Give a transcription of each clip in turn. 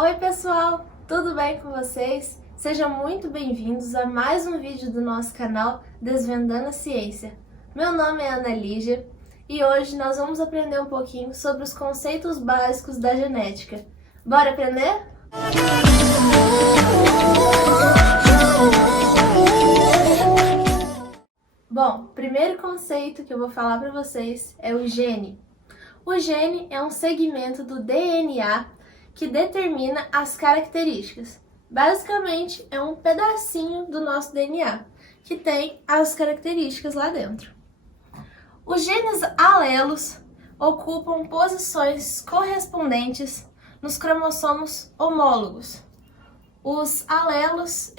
Oi pessoal, tudo bem com vocês? Sejam muito bem-vindos a mais um vídeo do nosso canal Desvendando a Ciência. Meu nome é Ana Lígia e hoje nós vamos aprender um pouquinho sobre os conceitos básicos da genética. Bora aprender? Bom, primeiro conceito que eu vou falar para vocês é o gene. O gene é um segmento do DNA que determina as características. Basicamente, é um pedacinho do nosso DNA que tem as características lá dentro. Os genes alelos ocupam posições correspondentes nos cromossomos homólogos. Os alelos,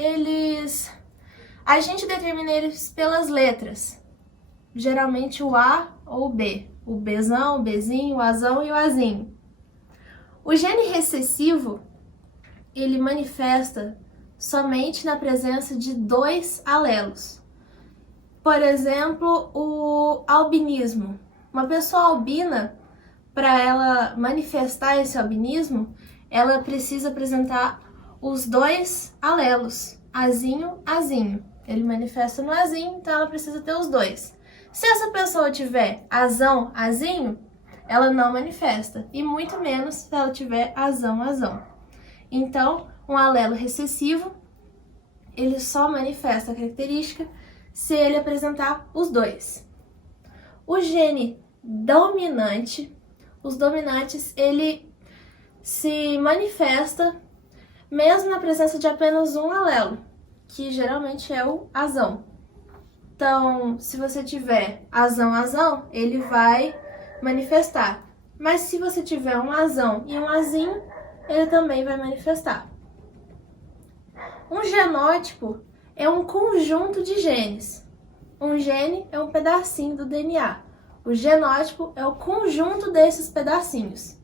a gente determina eles pelas letras, geralmente o A ou o B, o Bzão, o Bzinho, o Azão e o Azinho. O gene recessivo, ele manifesta somente na presença de dois alelos. Por exemplo, o albinismo. Uma pessoa albina, para ela manifestar esse albinismo, ela precisa apresentar os dois alelos, Azinho, Azinho. Ele manifesta no Azinho, então ela precisa ter os dois. Se essa pessoa tiver Azão, Azinho, ela não manifesta, e muito menos se ela tiver Azão, Azão. Então, um alelo recessivo, ele só manifesta a característica se ele apresentar os dois. O gene dominante, os dominantes, ele se manifesta mesmo na presença de apenas um alelo, que geralmente é o Azão. Então, se você tiver Azão, Azão, ele vai manifestar. Mas se você tiver um Azão e um Azinho, ele também vai manifestar. Um genótipo é um conjunto de genes. Um gene é um pedacinho do DNA. O genótipo é o conjunto desses pedacinhos.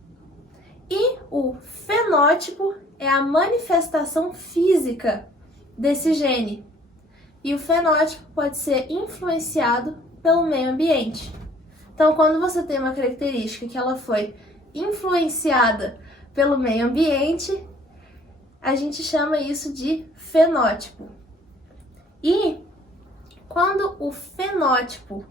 E o fenótipo é a manifestação física desse gene. E o fenótipo pode ser influenciado pelo meio ambiente. Então, quando você tem uma característica que ela foi influenciada pelo meio ambiente, a gente chama isso de fenótipo. E quando o fenótipo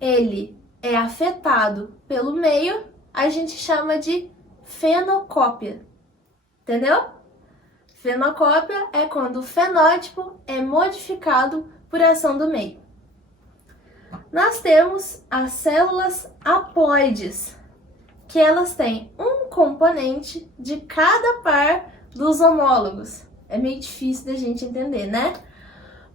ele é afetado pelo meio, a gente chama de fenocópia. Entendeu? Fenocópia é quando o fenótipo é modificado por ação do meio. Nós temos as células haploides, que elas têm um componente de cada par dos homólogos. É meio difícil da gente entender, né?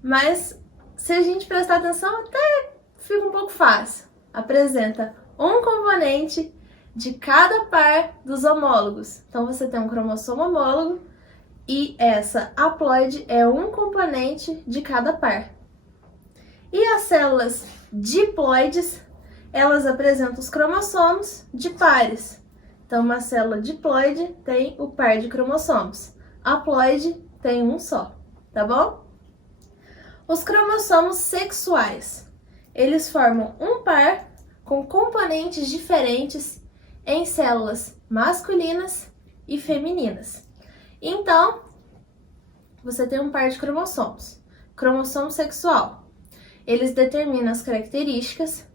Mas se a gente prestar atenção, até fica um pouco fácil. Apresenta um componente de cada par dos homólogos. Então você tem um cromossomo homólogo e essa haploide é um componente de cada par. E as células diploides, elas apresentam os cromossomos de pares. Então, uma célula diploide tem o par de cromossomos. Haploide tem um só, tá bom? Os cromossomos sexuais, eles formam um par com componentes diferentes em células masculinas e femininas. Então, você tem um par de cromossomos. Cromossomo sexual. Eles determinam as características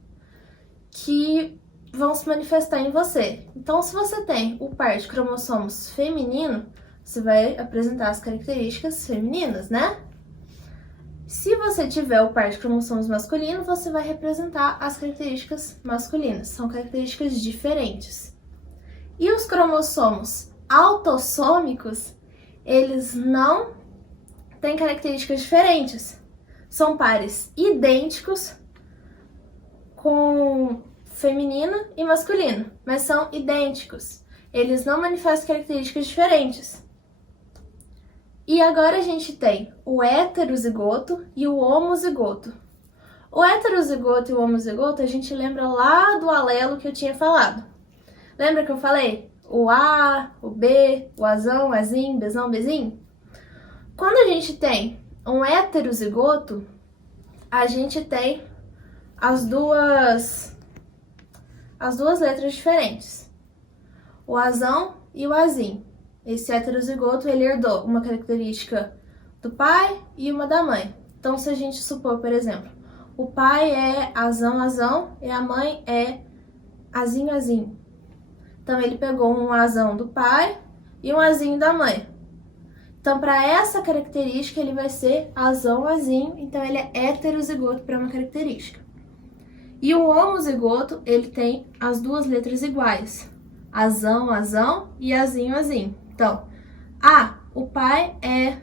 que vão se manifestar em você. Então, se você tem o par de cromossomos feminino, você vai apresentar as características femininas, né? Se você tiver o par de cromossomos masculino, você vai representar as características masculinas. São características diferentes. E os cromossomos autossômicos, eles não têm características diferentes. São pares idênticos com feminino e masculino, mas são idênticos. Eles não manifestam características diferentes. E agora a gente tem o heterozigoto e o homozigoto. O heterozigoto e o homozigoto a gente lembra lá do alelo que eu tinha falado. Lembra que eu falei? O A, o B, o Azão, Azinho, Bzão, Bzinho? Quando a gente tem um heterozigoto, a gente tem as duas letras diferentes, o Azão e o Azinho. esse heterozigoto, ele herdou uma característica do pai e uma da mãe. Então, se a gente supor, por exemplo, o pai é azão e a mãe é azinho. Então, ele pegou um azão do pai e um azinho da mãe. Então, para essa característica, ele vai ser azinho, então ele é heterozigoto para uma característica. E o homozigoto, ele tem as duas letras iguais, azão e azinho. Então, o pai é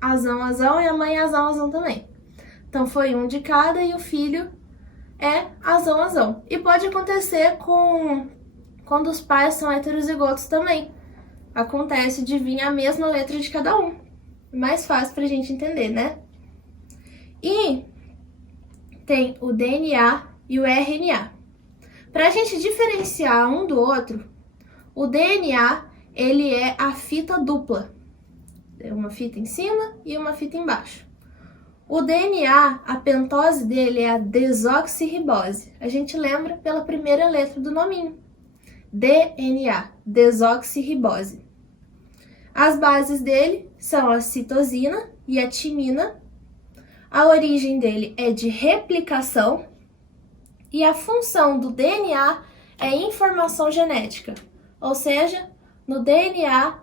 azão e a mãe é azão também. Então, foi um de cada e o filho é azão. E pode acontecer quando os pais são heterozigotos também. Acontece de vir a mesma letra de cada um. Mais fácil pra gente entender, né? E tem o DNA e o RNA. Pra gente diferenciar um do outro, o DNA, ele é a fita dupla. É uma fita em cima e uma fita embaixo. O DNA, a pentose dele é a desoxirribose. A gente lembra pela primeira letra do nominho. DNA, desoxirribose. As bases dele são a citosina e a timina. A origem dele é de replicação e a função do DNA é informação genética. Ou seja, no DNA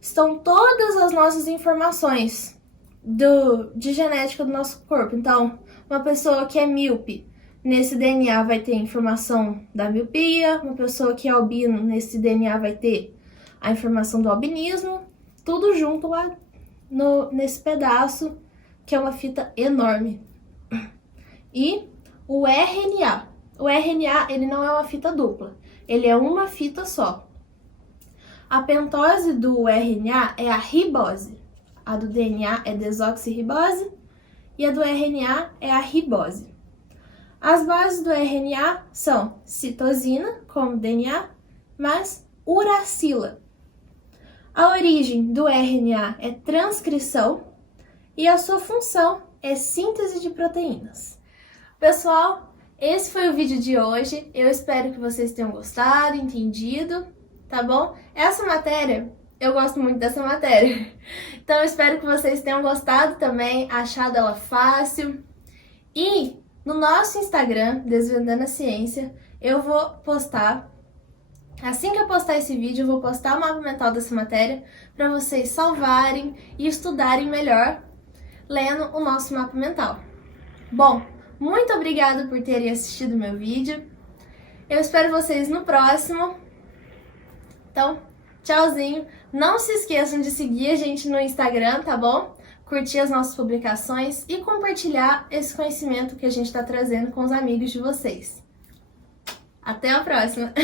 estão todas as nossas informações de genética do nosso corpo. Então, uma pessoa que é míope, nesse DNA vai ter informação da miopia. Uma pessoa que é albino, nesse DNA vai ter a informação do albinismo. Tudo junto lá nesse pedaço, que é uma fita enorme. E o RNA. O RNA, ele não é uma fita dupla. Ele é uma fita só. A pentose do RNA é a ribose. A do DNA é desoxirribose e a do RNA é a ribose. As bases do RNA são citosina, como DNA, mas uracila. A origem do RNA é transcrição e a sua função é síntese de proteínas. Pessoal, esse foi o vídeo de hoje. Eu espero que vocês tenham gostado, entendido, tá bom? Essa matéria, eu gosto muito dessa matéria. Então eu espero que vocês tenham gostado também, achado ela fácil. E no nosso Instagram, Desvendando a Ciência, eu vou postar, assim que eu postar esse vídeo, eu vou postar o mapa mental dessa matéria para vocês salvarem e estudarem melhor lendo o nosso mapa mental. Bom, muito obrigada por terem assistido o meu vídeo. Eu espero vocês no próximo. Então, tchauzinho. Não se esqueçam de seguir a gente no Instagram, tá bom? Curtir as nossas publicações e compartilhar esse conhecimento que a gente está trazendo com os amigos de vocês. Até a próxima!